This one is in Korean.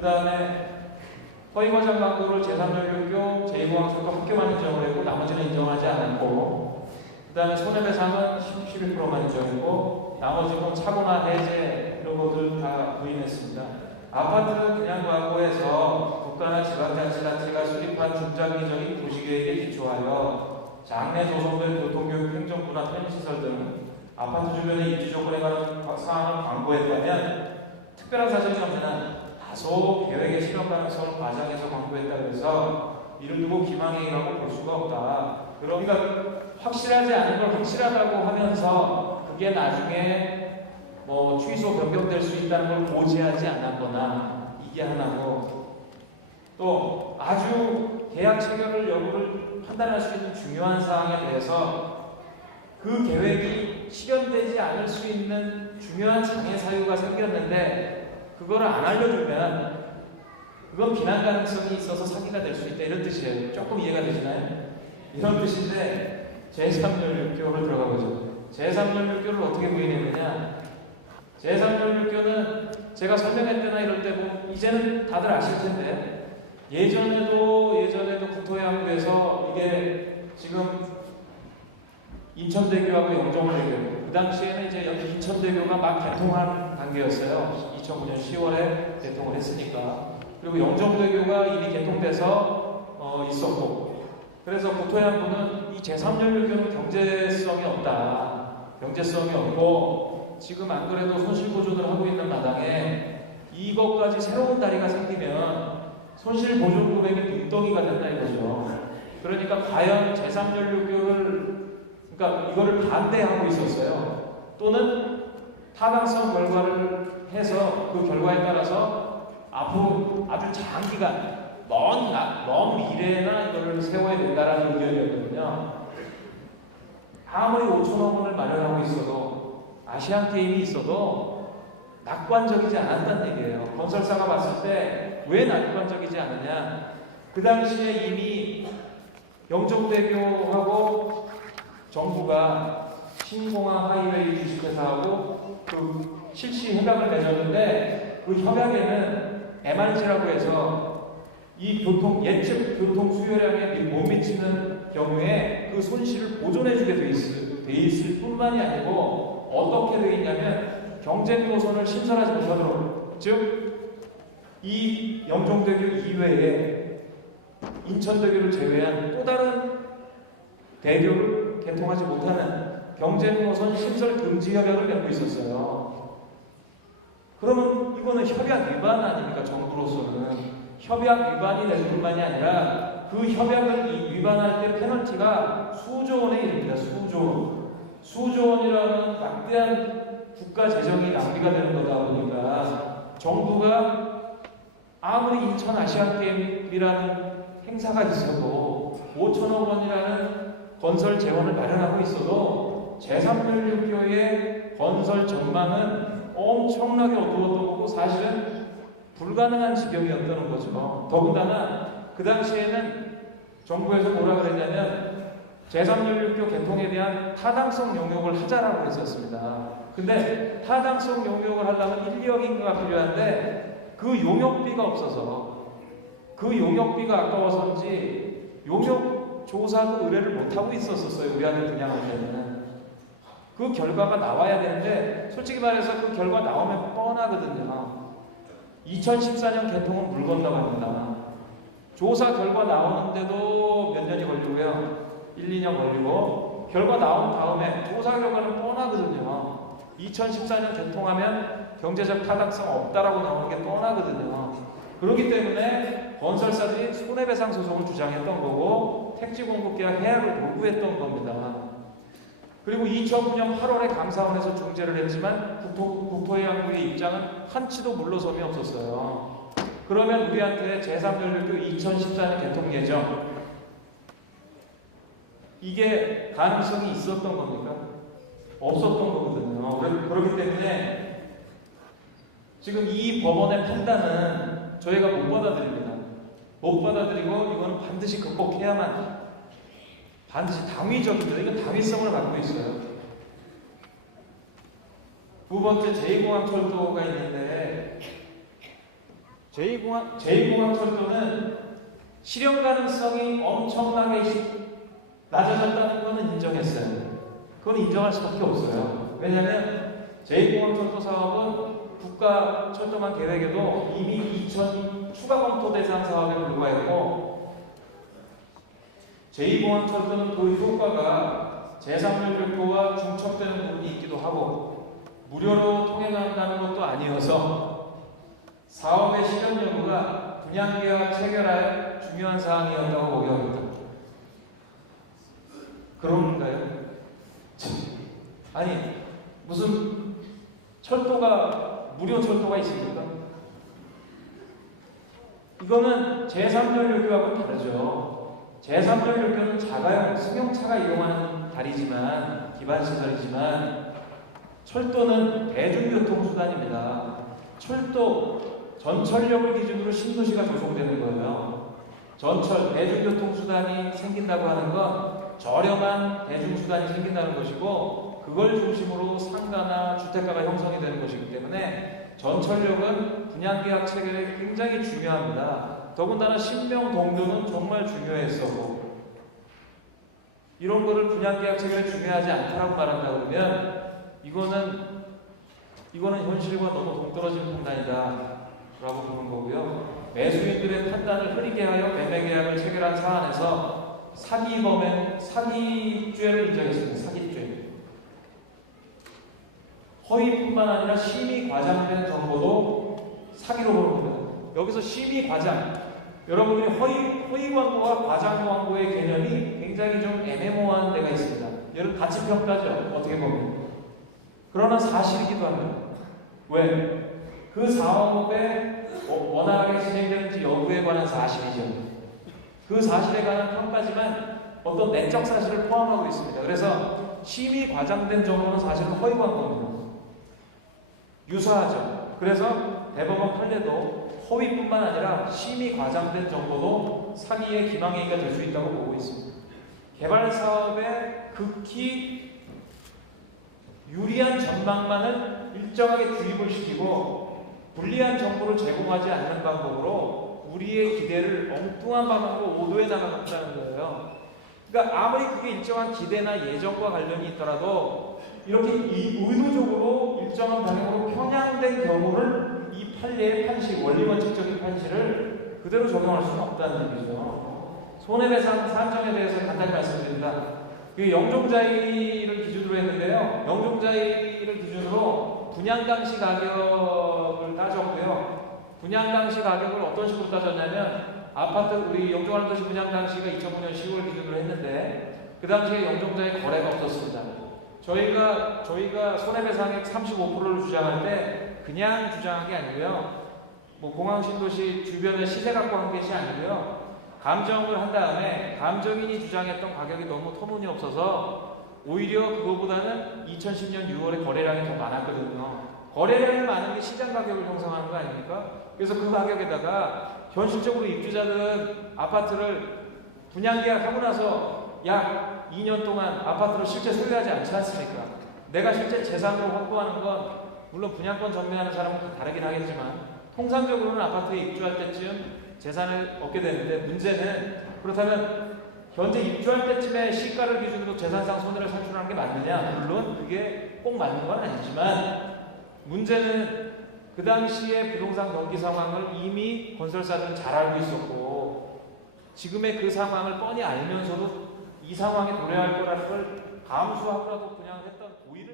그 다음에 허위과장 광고를 제3연료교, 제2공항철도 학교만 인정을 했고 나머지는 인정하지 않았고, 그 다음에 손해배상은 11%만 인정했고 나머지는 사고나 해제 이런 것들 다 부인했습니다. 아파트 분양 광고에서 국가나 지방자치단체가 수립한 중장기적인 도시계획에 기초하여 장래 조성될 교통교육, 행정부나 편의시설 등 아파트 주변의 입지 조건에 관한 사항을 광고했다면 특별한 사정이 없는 한 다소 계획의 실현 가능성을 과장해서 광고했다고 해서 이를 두고 기망행위라고 볼 수가 없다. 그러니까 확실하지 않은 걸 확실하다고 하면서 그게 나중에 뭐 취소 변경될 수 있다는 걸 고지하지 않았거나, 이게 하나고, 또 아주 계약 체결을 여부를 판단할 수 있는 중요한 사항에 대해서 그 계획이 실현되지 않을 수 있는 중요한 장애 사유가 생겼는데 그거를 안 알려주면 그건 비난 가능성이 있어서 사기가 될 수 있다, 이런 뜻이에요. 조금 이해가 되시나요? 이런 뜻인데 제3연료교를 들어가보죠. 제3연료교를 어떻게 부인했느냐? 제3연료교는 제가 설명했거나 이럴 때 뭐 이제는 다들 아실 텐데 예전에도 국토해양부에서 이게 지금 인천대교하고 영종대교, 그 당시에는 이제 여기 인천대교가 막 개통한 단계였어요. 2009년 10월에 개통을 했으니까. 그리고 영종대교가 이미 개통돼서 있었고, 그래서 국토해양부는 이 제3연료교는 경제성이 없다. 경제성이 없고 지금 안 그래도 손실보조를 하고 있는 마당에 이것까지 새로운 다리가 생기면 손실보조 금액이 눈덩이가 된다 이거죠. 그러니까 과연 제3연료교를, 그러니까 이거를 반대하고 있었어요. 또는 타당성 결과를 해서 그 결과에 따라서 앞으로 아주 장기간 먼 미래나 이거를 세워야 된다라는 의견이었거든요. 아무리 5천억 원을 마련하고 있어도, 아시안게임이 있어도 낙관적이지 않았다는 얘기예요. 건설사가 봤을 때 왜 낙관적이지 않느냐? 그 당시에 이미 영종대교하고 정부가 신공항 하이웨이 주식회사하고 그 실시 협약을 맺었는데 그 협약에는 MRG라고 해서 이 예측 교통 수요량에 못 미치는 경우에 그 손실을 보존해주게 돼 있을 뿐만이 아니고 어떻게 되어 있냐면 경쟁 노선을 신설하지 못하도록, 즉 이 영종대교 이외에 인천대교를 제외한 또 다른 대교를 개통하지 못하는 경쟁 노선 신설 금지 협약을 맺고 있었어요. 그러면 이거는 협약 위반 아닙니까? 정부로서는 협약 위반이 될 뿐만이 아니라 그 협약을 위반할 때 페널티가 수조 원에 이릅니다. 수조 원이라는 막대한 국가 재정이 낭비가 되는 거다 보니까 정부가 아무리 인천 아시안게임이라는 행사가 있어도 5천억 원이라는 건설 재원을 마련하고 있어도 제3연료교의 건설 전망은 엄청나게 어두웠던 거고 사실은 불가능한 지경이었다는 거죠. 더군다나 그 당시에는 정부에서 뭐라 그랬냐면 제3연료교 개통에 대한 타당성 용역을 하자라고 했었습니다. 근데 타당성 용역을 하려면 1, 2억 인가가 필요한데 그 용역비가 없어서, 그 용역비가 아까워서인지 용역 조사도 의뢰를 못하고 있었어요. 우리한테 분양할 때는. 그 결과가 나와야 되는데 솔직히 말해서 그 결과 나오면 뻔하거든요. 2014년 개통은 물 건너갑니다. 조사 결과 나오는데도 몇 년이 걸리고요. 1, 2년 걸리고 결과 나온 다음에 조사 결과는 뻔하거든요. 2014년 개통하면 경제적 타당성 없다라고 나오는 게 뻔하거든요. 그렇기 때문에 건설사들이 손해배상 소송을 주장했던 거고 택지 공급 계약 해약을 요구했던 겁니다. 그리고 2009년 8월에 감사원에서 중재를 했지만 국토해양부의 입장은 한치도 물러섬이 없었어요. 그러면 우리한테 제3연료교 2014년 개통 예정, 이게 가능성이 있었던 겁니까? 없었던 거거든요. 그렇기 때문에 지금 이 법원의 판단은 저희가 못 받아들입니다. 못 받아들이고 이건 반드시 극복해야만, 반드시 당위적입니다. 이건 당위성을 갖고 있어요. 두 번째 제2공항철도가 있는데 제2공항철도는 실현 가능성이 엄청나게 낮아졌다는 것은 인정했어요. 그건 인정할 수밖에 없어요. 왜냐하면 제2공항철도 사업은 국가 철도망 계획에도 이미 2000 추가 검토 대상 사업에 불과했고, 제2공항철도는 그 효과가 제3열교와 중첩되는 부분이 있기도 하고 무료로 통행한다는 것도 아니어서 사업의 실현 여부가 분양계약 체결할 중요한 사항이었다고 보기 어렵다. 그런가요? 아니, 무슨 철도가 무료 철도가 있습니까? 이거는 제3연료교하고는 다르죠. 제3연료교는 작아요. 승용차가 이용하는 다리지만, 기반시설이지만, 철도는 대중교통수단입니다. 철도, 전철역을 기준으로 신도시가 조성되는 거예요. 전철, 대중교통수단이 생긴다고 하는 건 저렴한 대중수단이 생긴다는 것이고, 그걸 중심으로 상가나 주택가가 형성이 되는 것이기 때문에 전철역은 분양계약 체결에 굉장히 중요합니다. 더군다나 신명동교는 정말 중요했었고, 이런 거를 분양계약 체결에 중요하지 않다라고 말한다 그러면 이거는 현실과 너무 동떨어진 판단이다 라고 보는 거고요. 매수인들의 판단을 흐리게 하여 매매계약을 체결한 사안에서 사기죄를 인정했습니다. 사기죄. 허위뿐만 아니라 심의 과장된 정보도 사기로 보는 겁니다. 여기서 심의 과장, 여러분들이 허위 광고와 과장 광고의 개념이 굉장히 좀 애매모호한 데가 있습니다. 얘를 같이 평가죠. 어떻게 보면. 그러나 사실이기도 합니다. 왜? 그 사업에 원활하게 진행되는지 여부에 관한 사실이죠. 그 사실에 관한 평가지만 어떤 내적 사실을 포함하고 있습니다. 그래서 심의 과장된 정보는 사실은 허위 광고입니다. 유사하죠. 그래서 대법원 판례도 허위뿐만 아니라 심의 과장된 정보도 사기의 기망행위가 될 수 있다고 보고 있습니다. 개발 사업에 극히 유리한 전망만을 일정하게 주입을 시키고 불리한 정보를 제공하지 않는 방법으로 우리의 기대를 엉뚱한 방향으로 오도해 나가겠다는 거예요. 그러니까 아무리 그게 일정한 기대나 예정과 관련이 있더라도 이렇게 의도적으로 일정한 방향으로 편향된 경우를 이 판례의 판시, 원리원칙적인 판시를 그대로 적용할 수는 없다는 얘기죠. 손해배상 산정에 대해서 간단히 말씀드립니다. 그 영종자의를 기준으로 했는데요. 영종자의를 기준으로 분양 당시 가격을 따졌고요. 분양 당시 가격을 어떤 식으로 따졌냐면 아파트 우리 영종하는도시 분양 당시가 2009년 10월 기준으로 했는데 그 당시에 영종자의 거래가 없었습니다. 저희가 손해배상액 35%를 주장할 때 그냥 주장한 게 아니고요. 뭐 공항신도시 주변의 시세 갖고 한 것이 아니고요. 감정을 한 다음에 감정인이 주장했던 가격이 너무 터무니없어서 오히려 그거보다는 2010년 6월에 거래량이 더 많았거든요. 거래량이 많은 게 시장 가격을 형성하는 거 아닙니까? 그래서 그 가격에다가 현실적으로 입주자들은 아파트를 분양계약하고 나서 약 2년 동안 아파트를 실제 소유하지 않지 않습니까? 내가 실제 재산으로 확보하는 건 물론 분양권 전매하는 사람은 다르긴 하겠지만 통상적으로는 아파트에 입주할 때쯤 재산을 얻게 되는데 문제는 그렇다면 현재 입주할 때쯤에 시가를 기준으로 재산상 손해를 산출하는 게 맞느냐? 물론 그게 꼭 맞는 건 아니지만 문제는 그 당시에 부동산 경기 상황을 이미 건설사들은 잘 알고 있었고 지금의 그 상황을 뻔히 알면서도 이 상황에 도래할 거라는 걸 감수하고라도 그냥 했던 고의를